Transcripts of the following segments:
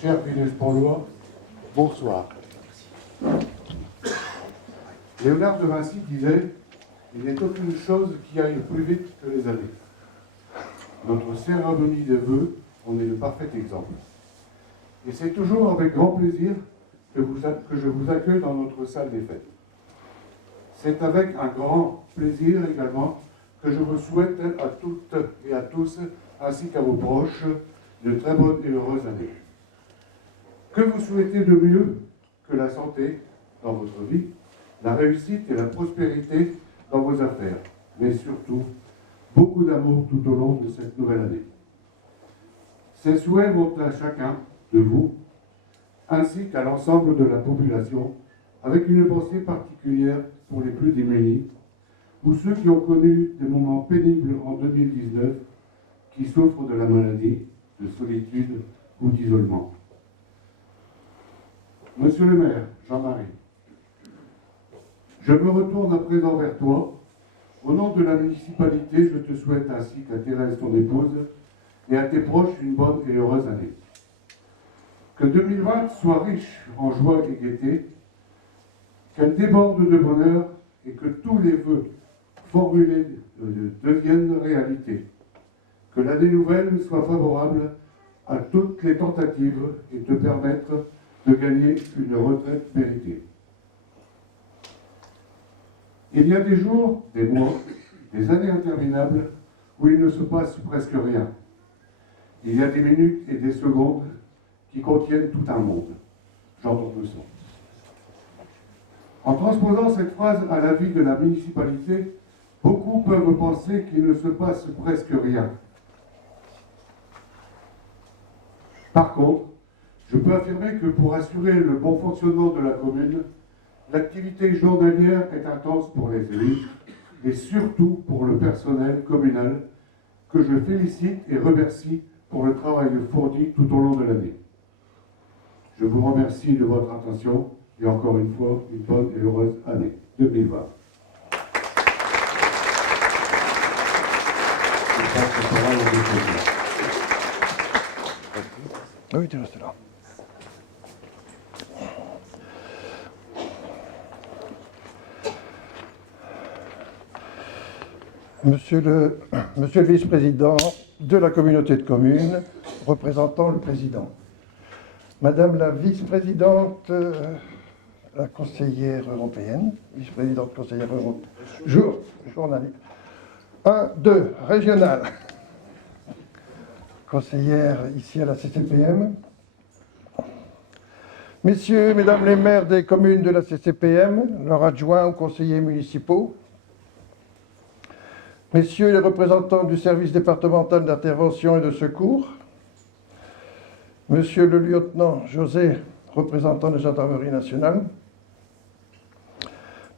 Cher Villers-Paulois, bonsoir. Léonard de Vinci disait « Il n'est aucune chose qui aille plus vite que les années ». Notre cérémonie des vœux en est le parfait exemple. Et c'est toujours avec grand plaisir que je vous accueille dans notre salle des fêtes. C'est avec un grand plaisir également que je vous souhaite à toutes et à tous, ainsi qu'à vos proches, de très bonnes et heureuses années. Que vous souhaitez de mieux que la santé dans votre vie, la réussite et la prospérité dans vos affaires, mais surtout beaucoup d'amour tout au long de cette nouvelle année. Ces souhaits vont à chacun de vous, ainsi qu'à l'ensemble de la population, avec une pensée particulière pour les plus démunis, ou ceux qui ont connu des moments pénibles en 2019, qui souffrent de la maladie, de solitude ou d'isolement. Monsieur le maire, Jean-Marie, je me retourne à présent vers toi. Au nom de la municipalité, je te souhaite ainsi qu'à Thérèse, ton épouse, et à tes proches une bonne et heureuse année. Que 2020 soit riche en joie et gaieté, qu'elle déborde de bonheur et que tous les vœux formulés deviennent réalité. Que l'année nouvelle soit favorable à toutes les tentatives et te permettre de gagner une retraite méritée. Il y a des jours, des mois, des années interminables où il ne se passe presque rien. Il y a des minutes et des secondes qui contiennent tout un monde. J'entends tout ça. En transposant cette phrase à la vie de la municipalité, beaucoup peuvent penser qu'il ne se passe presque rien. Par contre, je peux affirmer que pour assurer le bon fonctionnement de la commune, l'activité journalière est intense pour les élus et surtout pour le personnel communal que je félicite et remercie pour le travail fourni tout au long de l'année. Je vous remercie de votre attention et encore une fois, une bonne et heureuse année 2020. Oui, tu restes là. Monsieur le vice-président de la communauté de communes, représentant le président. Madame la vice-présidente, la conseillère européenne, vice-présidente conseillère européenne, journaliste. 1, 2, régionale. Conseillère ici à la CCPM. Messieurs, mesdames les maires des communes de la CCPM, leurs adjoints ou conseillers municipaux, messieurs les représentants du service départemental d'intervention et de secours, monsieur le lieutenant José, représentant de la gendarmerie nationale,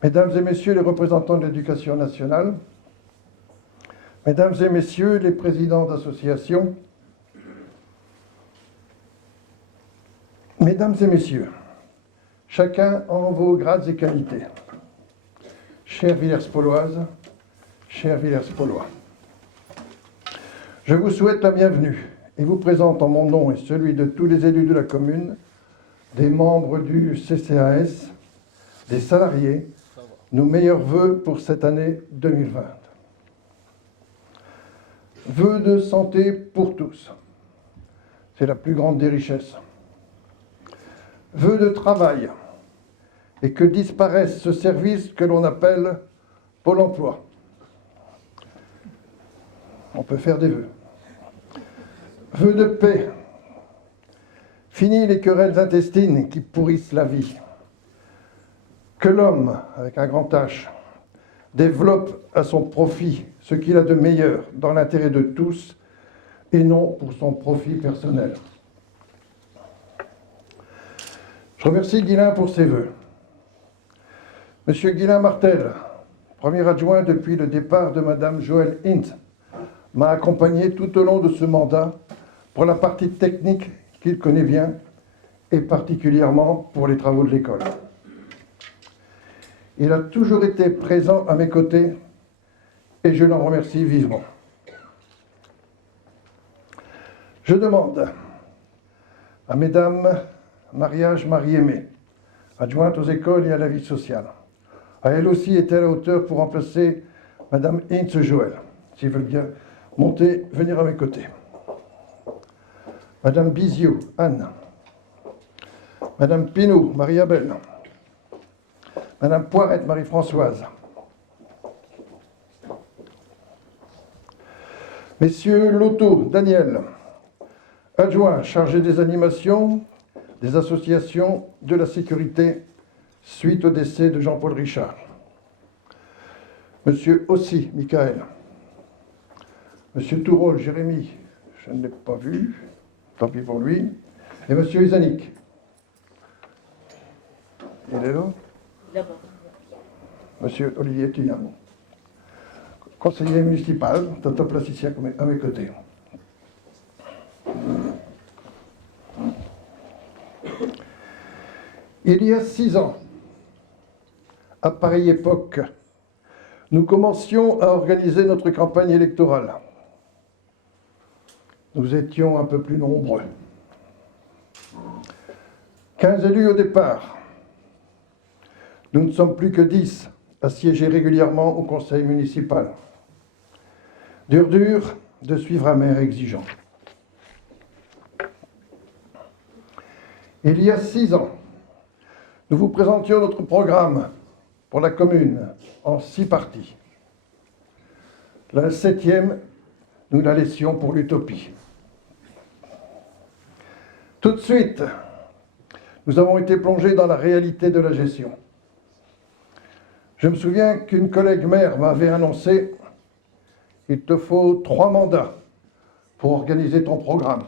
mesdames et messieurs les représentants de l'éducation nationale, mesdames et messieurs les présidents d'associations, mesdames et messieurs, chacun en vos grades et qualités, chères Villers-Pauloises, chers Villers-Paulois, je vous souhaite la bienvenue et vous présente en mon nom et celui de tous les élus de la commune, des membres du CCAS, des salariés, nos meilleurs vœux pour cette année 2020. Vœux de santé pour tous, c'est la plus grande des richesses. Vœux de travail, et que disparaisse ce service que l'on appelle Pôle emploi. On peut faire des vœux. Vœux de paix. Fini les querelles intestines qui pourrissent la vie. Que l'homme, avec un grand H, développe à son profit ce qu'il a de meilleur dans l'intérêt de tous et non pour son profit personnel. Je remercie Guilain pour ses vœux. Monsieur Guilain Martel, premier adjoint depuis le départ de Madame Joëlle Hint, m'a accompagné tout au long de ce mandat pour la partie technique qu'il connaît bien et particulièrement pour les travaux de l'école. Il a toujours été présent à mes côtés et je l'en remercie vivement. Je demande à Mesdames Mariage Marie-Aimée, adjointe aux écoles et à la vie sociale. À elle aussi était à la hauteur pour remplacer Madame Hintze Joël, s'ils veulent bien monter, venir à mes côtés. Madame Bizio, Anne. Madame Pinault, Marie-Abel. Madame Poirette, Marie-Françoise. Messieurs Loto, Daniel, adjoint chargé des animations, des associations de la sécurité suite au décès de Jean-Paul Richard. Monsieur Aussi, Michael. Monsieur Tourol, Jérémy, je ne l'ai pas vu, tant pis pour lui. Et Monsieur Isanik. Il est là? Là-bas. Monsieur Olivier Tuyam, conseiller municipal, de ta place ici à mes côtés. Il y a 6 ans, à pareille époque, nous commencions à organiser notre campagne électorale. Nous étions un peu plus nombreux. 15 élus au départ. Nous ne sommes plus que 10 à siéger régulièrement au conseil municipal. Dur de suivre un maire exigeant. Il y a 6 ans, nous vous présentions notre programme pour la commune en 6 parties. La 7e, nous la laissions pour l'utopie. Tout de suite, nous avons été plongés dans la réalité de la gestion. Je me souviens qu'une collègue maire m'avait annoncé « Il te faut 3 mandats pour organiser ton programme.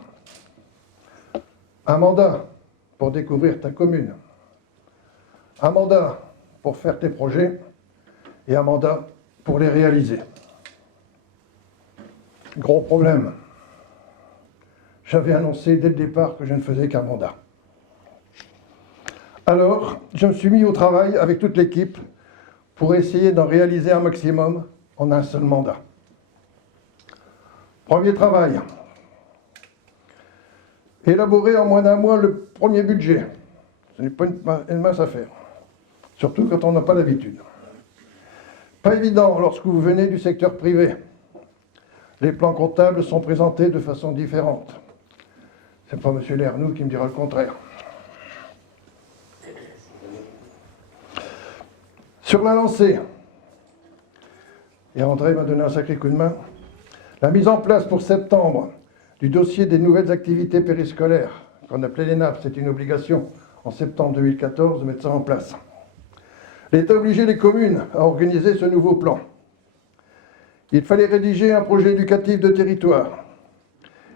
Un mandat pour découvrir ta commune. Un mandat pour faire tes projets et un mandat pour les réaliser. » Gros problème. J'avais annoncé dès le départ que je ne faisais qu'un mandat. Alors, je me suis mis au travail avec toute l'équipe pour essayer d'en réaliser un maximum en un seul mandat. Premier travail. Élaborer en moins d'un mois le premier budget. Ce n'est pas une mince affaire. Surtout quand on n'a pas l'habitude. Pas évident lorsque vous venez du secteur privé. Les plans comptables sont présentés de façon différente. C'est pas M. Lernoux qui me dira le contraire. Sur la lancée, et André m'a donné un sacré coup de main, la mise en place pour septembre du dossier des nouvelles activités périscolaires, qu'on appelait les NAP, c'est une obligation en septembre 2014 de mettre ça en place. L'État obligeait les communes à organiser ce nouveau plan. Il fallait rédiger un projet éducatif de territoire,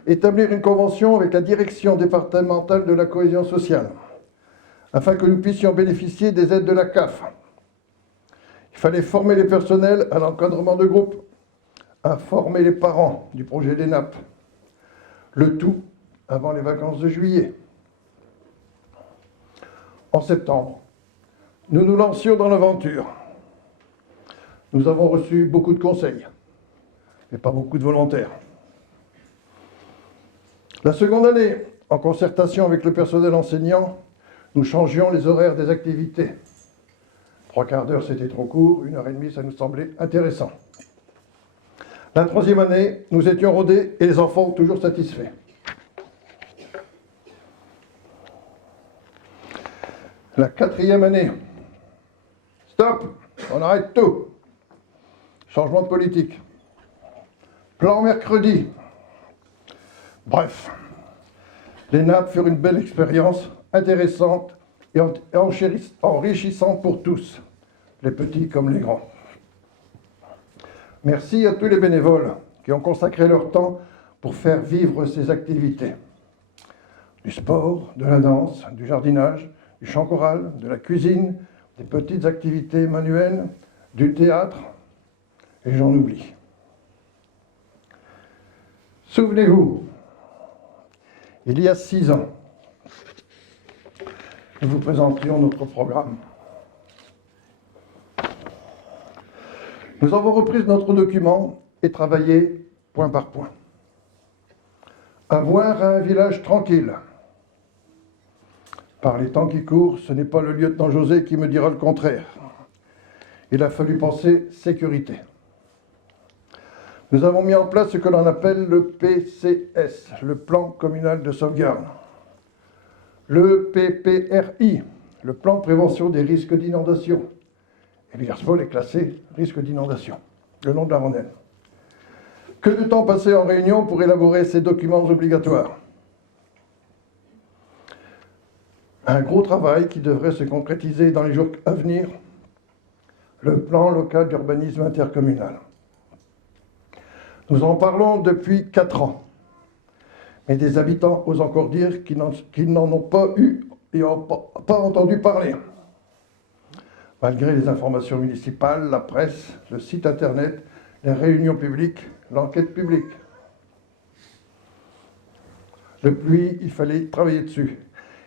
établir une convention avec la direction départementale de la cohésion sociale, afin que nous puissions bénéficier des aides de la CAF. Il fallait former les personnels à l'encadrement de groupe, à former les parents du projet des NAP. Le tout avant les vacances de juillet. En septembre, nous nous lancions dans l'aventure. Nous avons reçu beaucoup de conseils, mais pas beaucoup de volontaires. La seconde année, en concertation avec le personnel enseignant, nous changions les horaires des activités. 3/4 d'heure, c'était trop court, 1h30, ça nous semblait intéressant. La troisième année, nous étions rodés et les enfants toujours satisfaits. La 4e année, stop, on arrête tout. Changement de politique. Plan mercredi. Bref, les NAP furent une belle expérience, intéressante et enrichissante pour tous, les petits comme les grands. Merci à tous les bénévoles qui ont consacré leur temps pour faire vivre ces activités. Du sport, de la danse, du jardinage, du chant choral, de la cuisine, des petites activités manuelles, du théâtre, et j'en oublie. Souvenez-vous, il y a 6 ans, nous vous présentions notre programme. Nous avons repris notre document et travaillé point par point. Avoir un village tranquille, Par les temps qui courent, ce n'est pas le lieutenant José qui me dira le contraire. Il a fallu penser sécurité. Nous avons mis en place ce que l'on appelle le PCS, le plan communal de sauvegarde. Le PPRI, le plan de prévention des risques d'inondation. Et Villers-Paul est classé risque d'inondation, le nom de la rondelle. Que de temps passé en réunion pour élaborer ces documents obligatoires. Un gros travail qui devrait se concrétiser dans les jours à venir, le plan local d'urbanisme intercommunal. Nous en parlons depuis 4 ans, mais des habitants osent encore dire qu'ils n'en ont pas eu et n'ont pas entendu parler. Malgré les informations municipales, la presse, le site internet, les réunions publiques, l'enquête publique. Depuis, il fallait travailler dessus.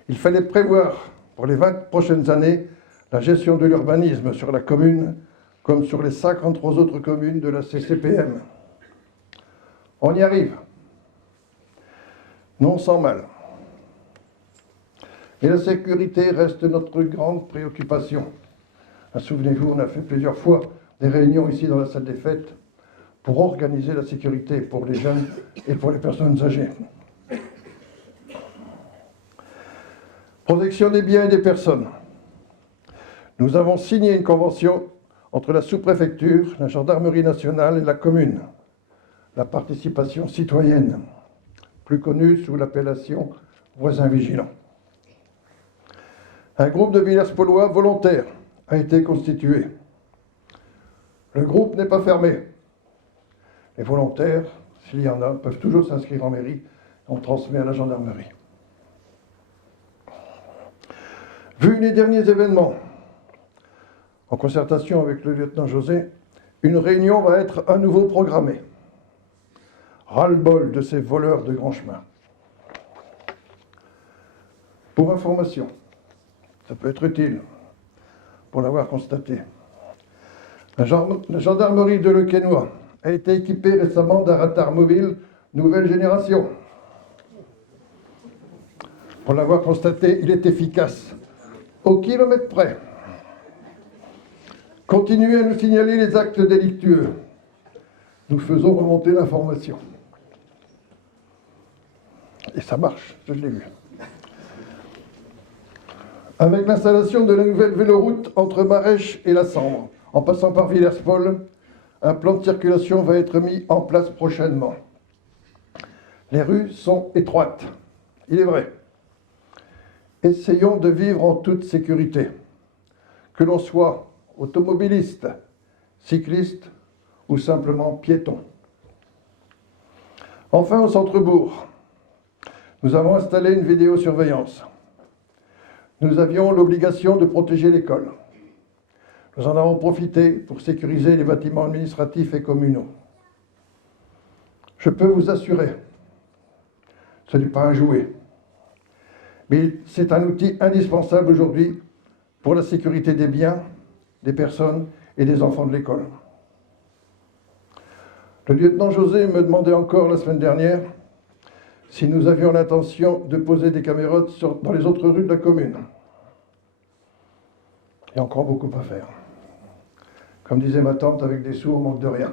Il fallait prévoir pour les 20 prochaines années la gestion de l'urbanisme sur la commune comme sur les 53 autres communes de la CCPM. On y arrive. Non sans mal. Et la sécurité reste notre grande préoccupation. Souvenez-vous, on a fait plusieurs fois des réunions ici dans la salle des fêtes pour organiser la sécurité pour les jeunes et pour les personnes âgées. Protection des biens et des personnes. Nous avons signé une convention entre la sous-préfecture, la gendarmerie nationale et la commune. La participation citoyenne, plus connue sous l'appellation voisins vigilants. Un groupe de Villers-Paulois volontaires a été constitué. Le groupe n'est pas fermé. Les volontaires, s'il y en a, peuvent toujours s'inscrire en mairie. On transmet à la gendarmerie. Vu les derniers événements, en concertation avec le lieutenant José, une réunion va être à nouveau programmée. Ras-le-bol de ces voleurs de grands chemins. Pour information, ça peut être utile pour l'avoir constaté. La gendarmerie de Le Quesnoy a été équipée récemment d'un radar mobile nouvelle génération. Pour l'avoir constaté, il est efficace, au kilomètre près. Continuez à nous signaler les actes délictueux. Nous faisons remonter l'information. Et ça marche, je l'ai vu. Avec l'installation de la nouvelle véloroute entre Marèche et la Sambre, en passant par Villers-Paul, un plan de circulation va être mis en place prochainement. Les rues sont étroites, il est vrai. Essayons de vivre en toute sécurité, que l'on soit automobiliste, cycliste ou simplement piéton. Enfin, au centre-bourg, nous avons installé une vidéosurveillance. Nous avions l'obligation de protéger l'école. Nous en avons profité pour sécuriser les bâtiments administratifs et communaux. Je peux vous assurer, ce n'est pas un jouet, mais c'est un outil indispensable aujourd'hui pour la sécurité des biens, des personnes et des enfants de l'école. Le lieutenant José me demandait encore la semaine dernière si nous avions l'intention de poser des caméras dans les autres rues de la commune. Il y a encore beaucoup à faire. Comme disait ma tante, avec des sous, on manque de rien.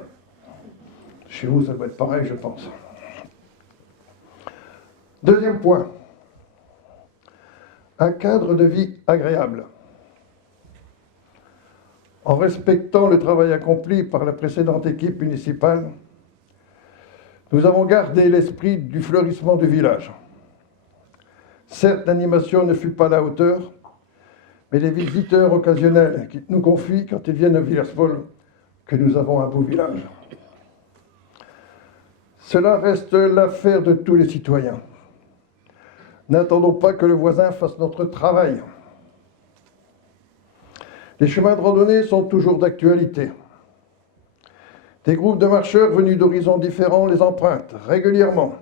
Chez vous, ça doit être pareil, je pense. Deuxième point. Un cadre de vie agréable. En respectant le travail accompli par la précédente équipe municipale, nous avons gardé l'esprit du fleurissement du village. Certes, l'animation ne fut pas à la hauteur, mais les visiteurs occasionnels qui nous confient, quand ils viennent à Villers-Paul, que nous avons un beau village. Cela reste l'affaire de tous les citoyens. N'attendons pas que le voisin fasse notre travail. Les chemins de randonnée sont toujours d'actualité. Des groupes de marcheurs venus d'horizons différents les empruntent régulièrement,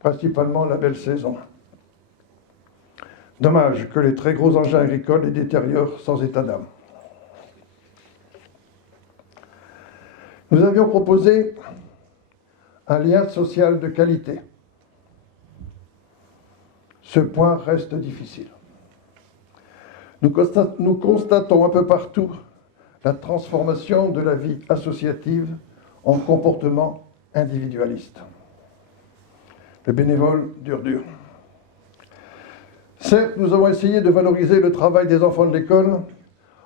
principalement la belle saison. Dommage que les très gros engins agricoles les détériorent sans état d'âme. Nous avions proposé un lien social de qualité. ce point reste difficile. Nous constatons un peu partout la transformation de la vie associative en comportement individualiste. Le bénévole dur. Certes, nous avons essayé de valoriser le travail des enfants de l'école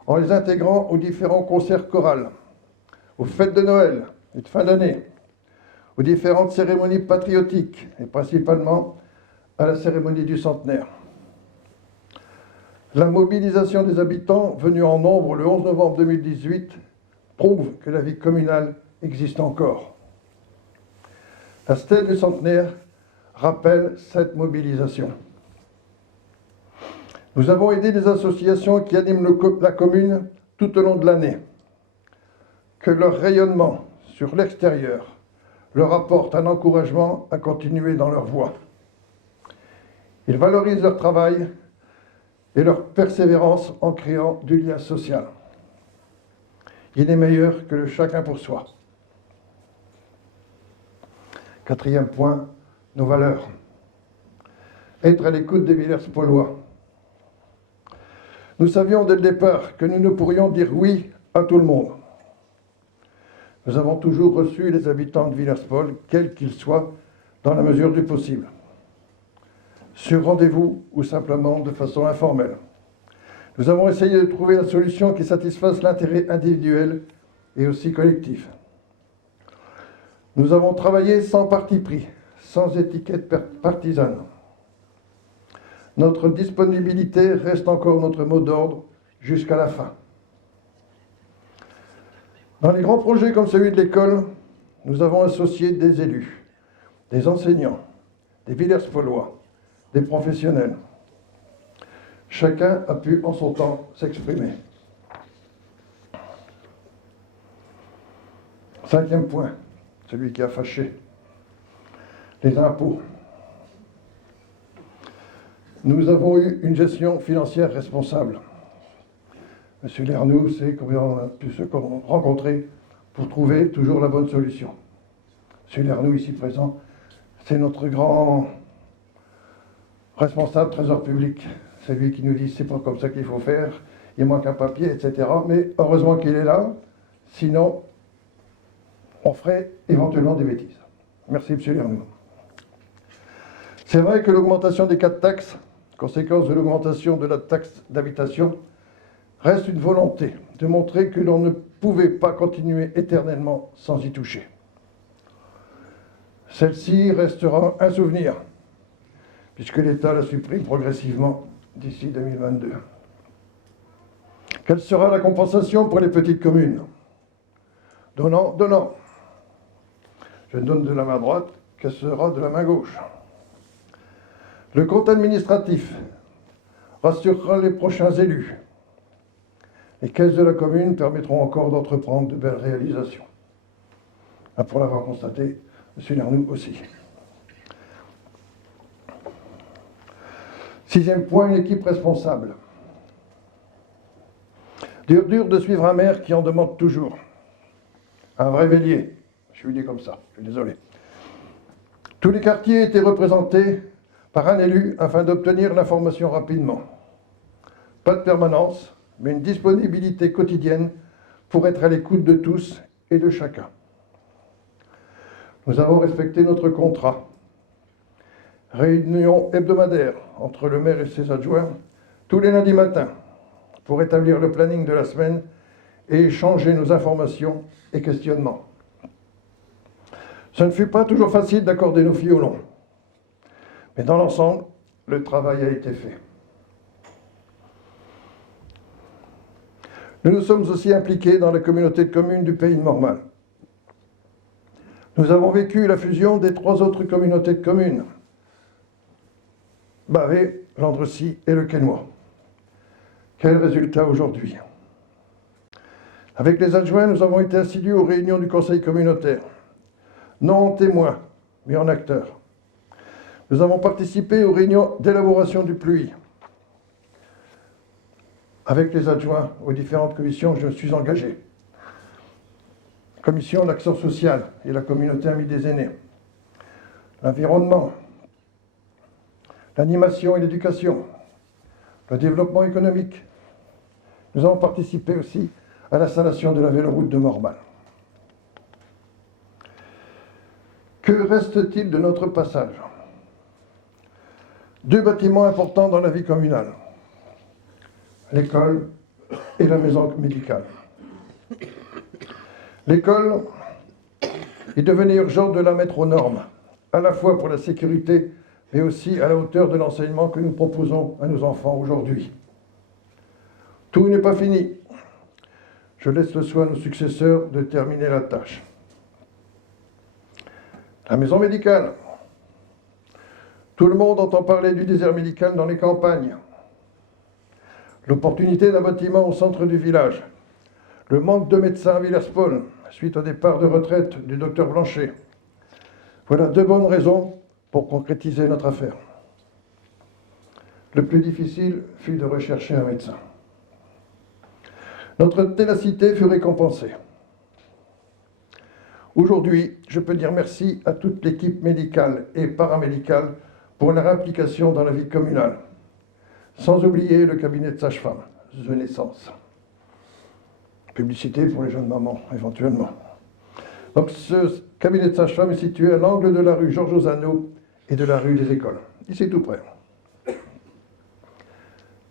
en les intégrant aux différents concerts chorales, aux fêtes de Noël et de fin d'année, aux différentes cérémonies patriotiques et principalement à la cérémonie du centenaire. La mobilisation des habitants venus en nombre le 11 novembre 2018 prouve que la vie communale existe encore. La stèle du centenaire rappelle cette mobilisation. Nous avons aidé les associations qui animent la commune tout au long de l'année. Que leur rayonnement sur l'extérieur leur apporte un encouragement à continuer dans leur voie. Ils valorisent leur travail et leur persévérance en créant du lien social. Il est meilleur que le chacun pour soi. Quatrième point, nos valeurs. Être à l'écoute des Villers-Paulois. Nous savions dès le départ que nous ne pourrions dire oui à tout le monde. Nous avons toujours reçu les habitants de Villers-Paul, quels qu'ils soient, dans la mesure du possible. Sur rendez-vous ou simplement de façon informelle. Nous avons essayé de trouver la solution qui satisfasse l'intérêt individuel et aussi collectif. Nous avons travaillé sans parti pris, sans étiquette partisane. Notre disponibilité reste encore notre mot d'ordre jusqu'à la fin. Dans les grands projets comme celui de l'école, nous avons associé des élus, des enseignants, des Villers-Paulois, des professionnels. Chacun a pu en son temps s'exprimer. Cinquième point, celui qui a fâché, les impôts. Nous avons eu une gestion financière responsable. Monsieur Lernoux sait combien on a pu se rencontrer pour trouver toujours la bonne solution. Monsieur Lernoux, ici présent, c'est notre grand responsable trésor public. C'est lui qui nous dit c'est pas comme ça qu'il faut faire, il manque un papier, etc. Mais heureusement qu'il est là, sinon on ferait éventuellement des bêtises. Merci, monsieur Lernoux. C'est vrai que l'augmentation des 4 taxes, conséquence de l'augmentation de la taxe d'habitation, reste une volonté de montrer que l'on ne pouvait pas continuer éternellement sans y toucher. Celle-ci restera un souvenir, puisque l'État la supprime progressivement d'ici 2022. Quelle sera la compensation pour les petites communes? Donnant. Je donne de la main droite, qu'elle sera de la main gauche. Le compte administratif rassurera les prochains élus. Les caisses de la commune permettront encore d'entreprendre de belles réalisations. Pour l'avoir constaté, M. Lernoux aussi. Sixième point, une équipe responsable. Dur de suivre un maire qui en demande toujours. Un vrai bélier. Je lui dis comme ça, je suis désolé. Tous les quartiers étaient représentés par un élu afin d'obtenir l'information rapidement. Pas de permanence, mais une disponibilité quotidienne pour être à l'écoute de tous et de chacun. Nous avons respecté notre contrat. Réunion hebdomadaire entre le maire et ses adjoints tous les lundis matins pour établir le planning de la semaine et échanger nos informations et questionnements. Ce ne fut pas toujours facile d'accorder nos violons, mais dans l'ensemble, le travail a été fait. Nous nous sommes aussi impliqués dans la communauté de communes du Pays de Mormal. Nous avons vécu la fusion des 3 autres communautés de communes, Bavé, Landrecy et le Quesnoy. Quel résultat aujourd'hui? Avec les adjoints, nous avons été assidus aux réunions du conseil communautaire, non en témoins, mais en acteurs. Nous avons participé aux réunions d'élaboration du PLUI. Avec les adjoints aux différentes commissions, je me suis engagé. Commission de l'action sociale et la communauté amie des aînés. L'environnement. l'animation et l'éducation, le développement économique. Nous avons participé aussi à l'installation de la véloroute de Mormal. Que reste-t-il de notre passage? 2 bâtiments importants dans la vie communale, l'école et la maison médicale. L'école, il devenait urgent de la mettre aux normes, à la fois pour la sécurité, mais aussi à la hauteur de l'enseignement que nous proposons à nos enfants aujourd'hui. Tout n'est pas fini. Je laisse le soin à nos successeurs de terminer la tâche. La maison médicale. Tout le monde entend parler du désert médical dans les campagnes. L'opportunité d'un bâtiment au centre du village. Le manque de médecins à Villers-Paul, suite au départ de retraite du docteur Blanchet. Voilà 2 bonnes raisons pour concrétiser notre affaire. Le plus difficile fut de rechercher un médecin. Notre ténacité fut récompensée. Aujourd'hui, je peux dire merci à toute l'équipe médicale et paramédicale pour leur implication dans la vie communale. Sans oublier le cabinet de sage-femme, The Naissance. Publicité pour les jeunes mamans, éventuellement. Donc ce cabinet de sage-femme est situé à l'angle de la rue Georges Ozano et de la rue des Écoles. Ici tout près.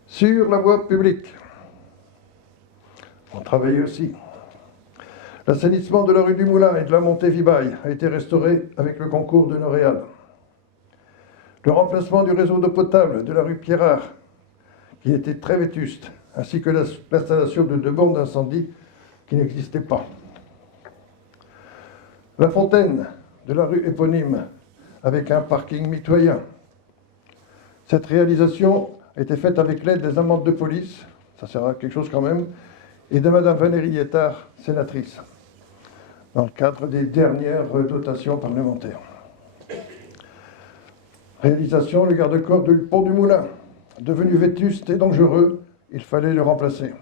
Sur la voie publique, on travaille aussi. L'assainissement de la rue du Moulin et de la montée Vibaille a été restauré avec le concours de Noréal. Le remplacement du réseau d'eau potable de la rue Pierrard, qui était très vétuste, ainsi que l'installation de 2 bornes d'incendie qui n'existaient pas. La fontaine de la rue éponyme, avec un parking mitoyen. Cette réalisation a été faite avec l'aide des amendes de police, ça sert à quelque chose quand même, et de Madame Valérie Liétard, sénatrice, dans le cadre des dernières dotations parlementaires. Réalisation, le garde-corps du pont du Moulin, devenu vétuste et dangereux, il fallait le remplacer.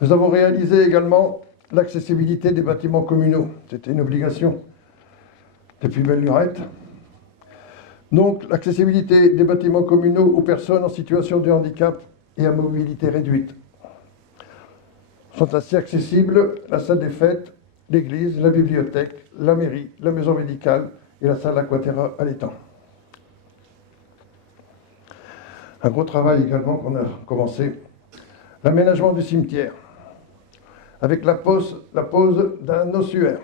Nous avons réalisé également l'accessibilité des bâtiments communaux. C'était une obligation depuis belle lurette. Donc, l'accessibilité des bâtiments communaux aux personnes en situation de handicap et à mobilité réduite. Sont ainsi accessibles la salle des fêtes, l'église, la bibliothèque, la mairie, la maison médicale et la salle Aquaterra à l'étang. Un gros travail également qu'on a commencé, l'aménagement du cimetière, avec la pose d'un ossuaire,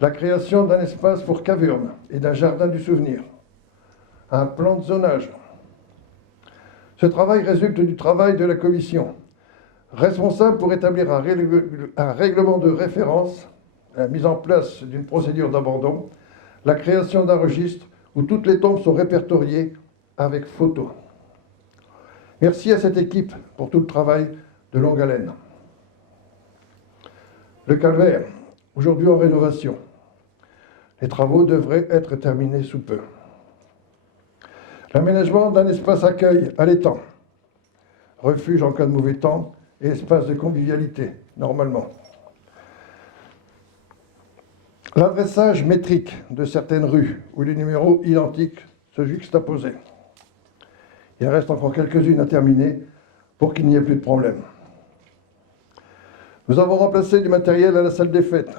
la création d'un espace pour caverne et d'un jardin du souvenir, un plan de zonage. Ce travail résulte du travail de la commission, responsable pour établir un règlement de référence, la mise en place d'une procédure d'abandon, la création d'un registre où toutes les tombes sont répertoriées avec photo. Merci à cette équipe pour tout le travail de longue haleine. Le calvaire, aujourd'hui en rénovation. Les travaux devraient être terminés sous peu. L'aménagement d'un espace accueil à l'étang, refuge en cas de mauvais temps et espace de convivialité, normalement. L'adressage métrique de certaines rues où les numéros identiques se juxtaposaient. Il reste encore quelques-unes à terminer pour qu'il n'y ait plus de problème. Nous avons remplacé du matériel à la salle des fêtes.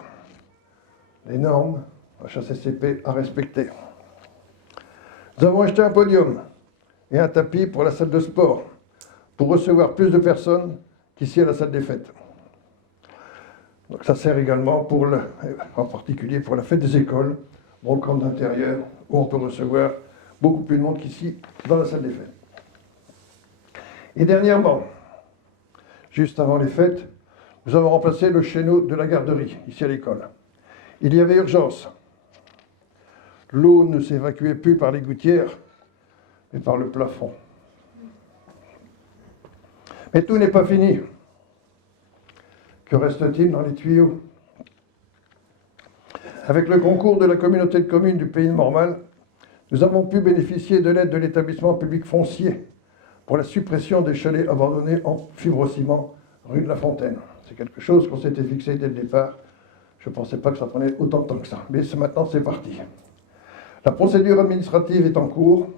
Les normes HACCP à respecter. Nous avons acheté un podium et un tapis pour la salle de sport pour recevoir plus de personnes qu'ici à la salle des fêtes. Donc ça sert également en particulier pour la fête des écoles, brocante d'intérieur, où on peut recevoir beaucoup plus de monde qu'ici dans la salle des fêtes. Et dernièrement, juste avant les fêtes, nous avons remplacé le chéneau de la garderie, ici à l'école. Il y avait urgence. L'eau ne s'évacuait plus par les gouttières, mais par le plafond. Mais tout n'est pas fini. Que reste-t-il dans les tuyaux? Avec le concours de la communauté de communes du Pays de Mormal, nous avons pu bénéficier de l'aide de l'établissement public foncier pour la suppression des chalets abandonnés en fibrociment rue de la Fontaine. C'est quelque chose qu'on s'était fixé dès le départ. Je ne pensais pas que ça prenait autant de temps que ça. Mais maintenant, c'est parti. La procédure administrative est en cours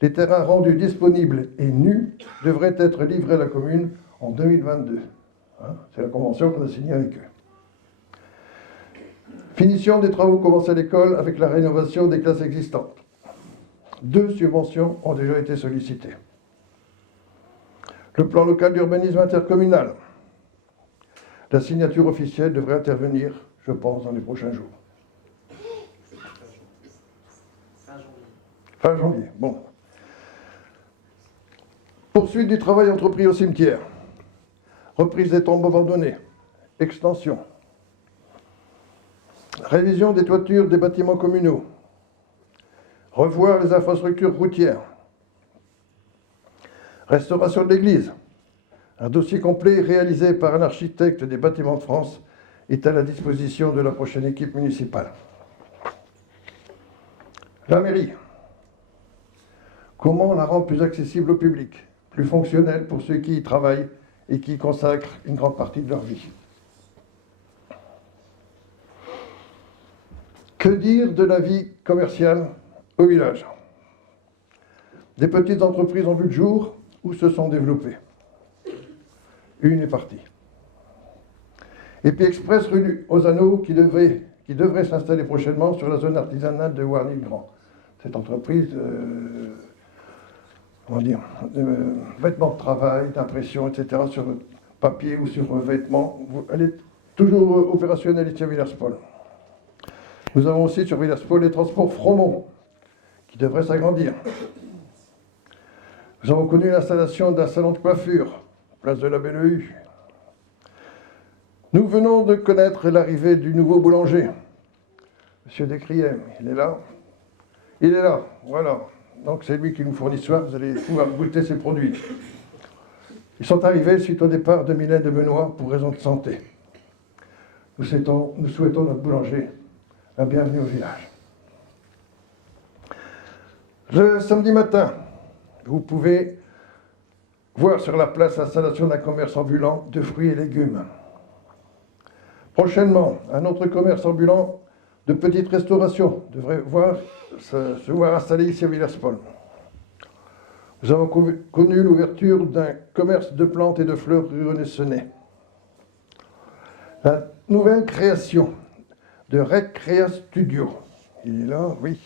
Les terrains rendus disponibles et nus devraient être livrés à la commune en 2022. Hein, c'est la convention qu'on a signée avec eux. Finition des travaux commencés à l'école avec la rénovation des classes existantes. 2 subventions ont déjà été sollicitées. Le plan local d'urbanisme intercommunal. La signature officielle devrait intervenir, je pense, dans les prochains jours. Fin janvier, bon. Poursuite du travail entrepris au cimetière. Reprise des tombes abandonnées. Extension. Révision des toitures des bâtiments communaux. Revoir les infrastructures routières. Restauration de l'église. Un dossier complet réalisé par un architecte des bâtiments de France est à la disposition de la prochaine équipe municipale. La mairie. Comment la rendre plus accessible au public, plus fonctionnelle pour ceux qui y travaillent et qui y consacrent une grande partie de leur vie. Que dire de la vie commerciale au village? Des petites entreprises ont vu le jour ou se sont développées. Une est partie. Et puis Express rue aux Anneaux qui devrait s'installer prochainement sur la zone artisanale de Warney-le-Grand. Cette entreprise, vêtements de travail, d'impression, etc., sur papier ou sur vêtements, elle est toujours opérationnelle ici à Villers-Paul. Nous avons aussi sur Villers-Paul les transports Fromont, qui devraient s'agrandir. Nous avons connu l'installation d'un salon de coiffure, place de la Bellevue. Nous venons de connaître l'arrivée du nouveau boulanger, M. Descrières. Il est là. Il est là, voilà. Donc c'est lui qui nous fournit ce soir, vous allez pouvoir goûter ses produits. Ils sont arrivés suite au départ de Mylène de Benoît pour raison de santé. Nous souhaitons notre boulanger la bienvenue au village. Le samedi matin, vous pouvez voir sur la place l'installation d'un commerce ambulant de fruits et légumes. Prochainement, un autre commerce ambulant de petite restauration devrait se voir installé ici à Villers-Paul. Nous avons connu l'ouverture d'un commerce de plantes et de fleurs rue René-Senet. La nouvelle création de Recrea Studio, il est là, oui,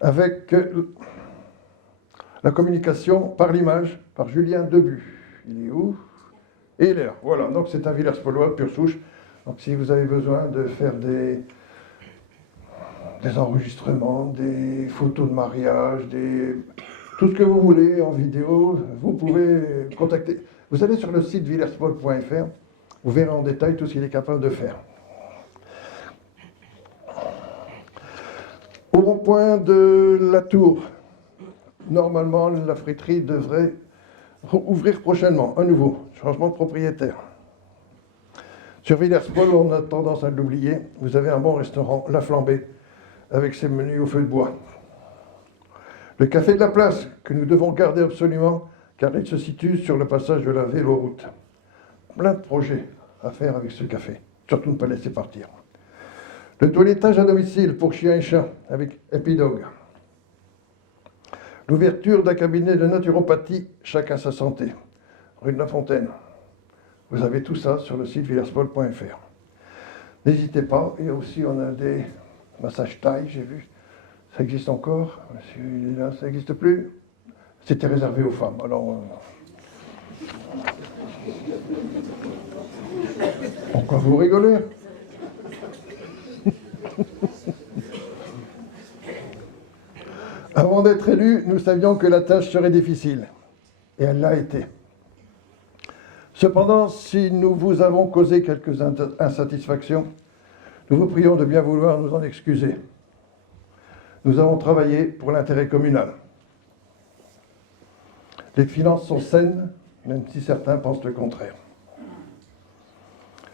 avec la communication par l'image, par Julien Debu. Il est où? Et il est là, voilà, donc c'est un Villers-Paulois pure souche. Donc si vous avez besoin de faire des enregistrements, des photos de mariage, tout ce que vous voulez en vidéo, vous pouvez contacter. Vous allez sur le site villerspol.fr, vous verrez en détail tout ce qu'il est capable de faire. Au rond-point de la Tour, normalement la friterie devrait ouvrir prochainement, un nouveau changement de propriétaire. Sur Villers-Paul, on a tendance à l'oublier, vous avez un bon restaurant, La Flambée, avec ses menus au feu de bois. Le café de la place, que nous devons garder absolument, car il se situe sur le passage de la véloroute. Plein de projets à faire avec ce café, surtout ne pas laisser partir. Le toilettage à domicile pour chiens et chats, avec Epidog. L'ouverture d'un cabinet de naturopathie, chacun sa santé, rue de la Fontaine. Vous avez tout ça sur le site villerspol.fr. N'hésitez pas, et aussi on a des massages thaï, j'ai vu. Ça existe encore? Monsieur, il est là, ça n'existe plus? C'était réservé aux femmes, alors... Pourquoi vous rigolez? Avant d'être élus, nous savions que la tâche serait difficile. Et elle l'a été. Cependant, si nous vous avons causé quelques insatisfactions, nous vous prions de bien vouloir nous en excuser. Nous avons travaillé pour l'intérêt communal. Les finances sont saines, même si certains pensent le contraire.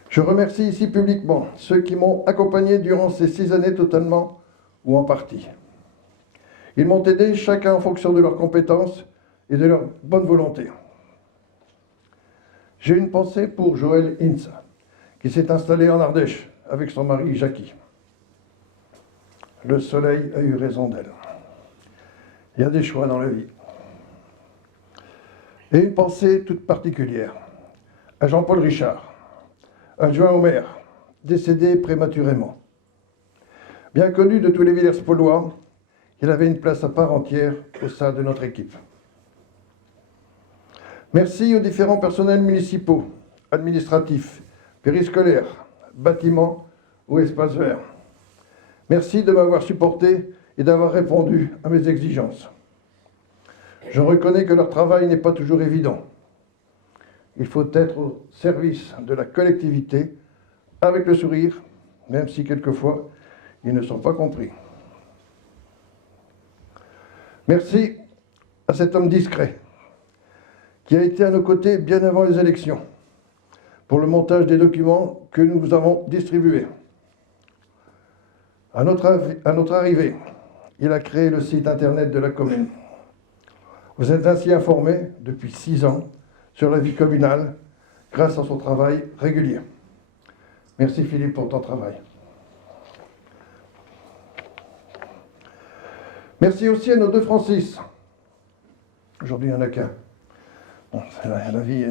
Je remercie ici publiquement ceux qui m'ont accompagné durant ces 6 années totalement ou en partie. Ils m'ont aidé chacun en fonction de leurs compétences et de leur bonne volonté. J'ai une pensée pour Joël Hintz, qui s'est installé en Ardèche avec son mari Jackie. Le soleil a eu raison d'elle. Il y a des choix dans la vie. Et une pensée toute particulière à Jean-Paul Richard, adjoint au maire, décédé prématurément. Bien connu de tous les Villers-Paulois, il avait une place à part entière au sein de notre équipe. Merci aux différents personnels municipaux, administratifs, périscolaires, bâtiments ou espaces verts. Merci de m'avoir supporté et d'avoir répondu à mes exigences. Je reconnais que leur travail n'est pas toujours évident. Il faut être au service de la collectivité avec le sourire, même si quelquefois ils ne sont pas compris. Merci à cet homme discret qui a été à nos côtés bien avant les élections pour le montage des documents que nous vous avons distribués. À notre arrivée, il a créé le site internet de la commune. Vous êtes ainsi informés depuis 6 ans sur la vie communale grâce à son travail régulier. Merci Philippe pour ton travail. Merci aussi à nos 2 Francis. Aujourd'hui, il n'y en a qu'un. Bon, c'est la vie.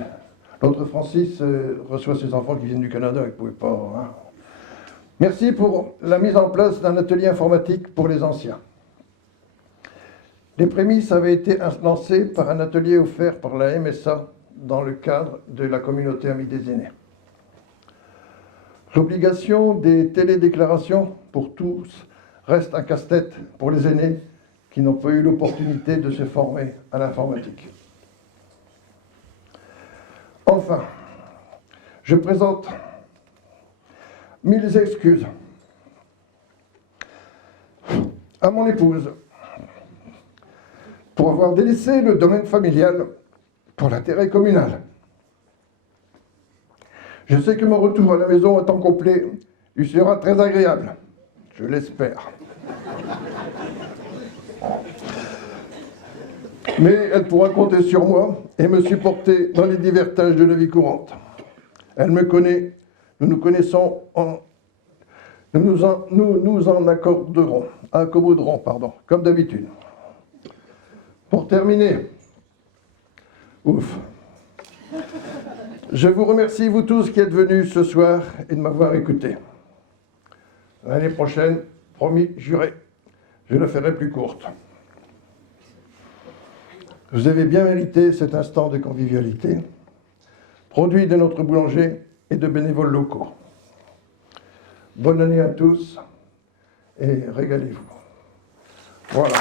L'autre Francis reçoit ses enfants qui viennent du Canada, il ne pouvait pas. Hein. Merci pour la mise en place d'un atelier informatique pour les anciens. Les prémices avaient été lancées par un atelier offert par la MSA dans le cadre de la communauté amie des aînés. L'obligation des télédéclarations pour tous reste un casse-tête pour les aînés qui n'ont pas eu l'opportunité de se former à l'informatique. Enfin, je présente 1000 excuses à mon épouse pour avoir délaissé le domaine familial pour l'intérêt communal. Je sais que mon retour à la maison à temps complet lui sera très agréable. Je l'espère. Mais elle pourra compter sur moi et me supporter dans les divers tâches de la vie courante. Elle me connaît, nous nous connaissons, nous nous en accommoderons, comme d'habitude. Pour terminer, je vous remercie, vous tous qui êtes venus ce soir et de m'avoir écouté. L'année prochaine, promis, juré, je le ferai plus courte. Vous avez bien mérité cet instant de convivialité, produit de notre boulanger et de bénévoles locaux. Bonne année à tous et régalez-vous. Voilà.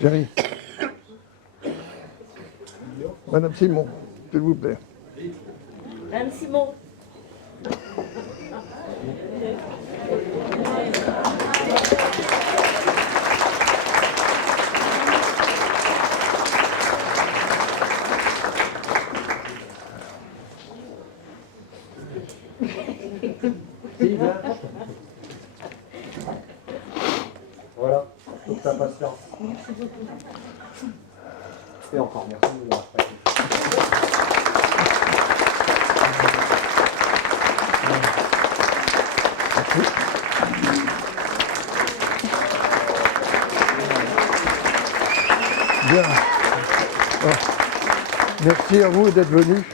Chérie. Madame Simon, s'il vous plaît. Madame Simon. Voilà, toute ta patience. Et encore, merci de l'avoir fait. Bien. Merci à vous d'être venus.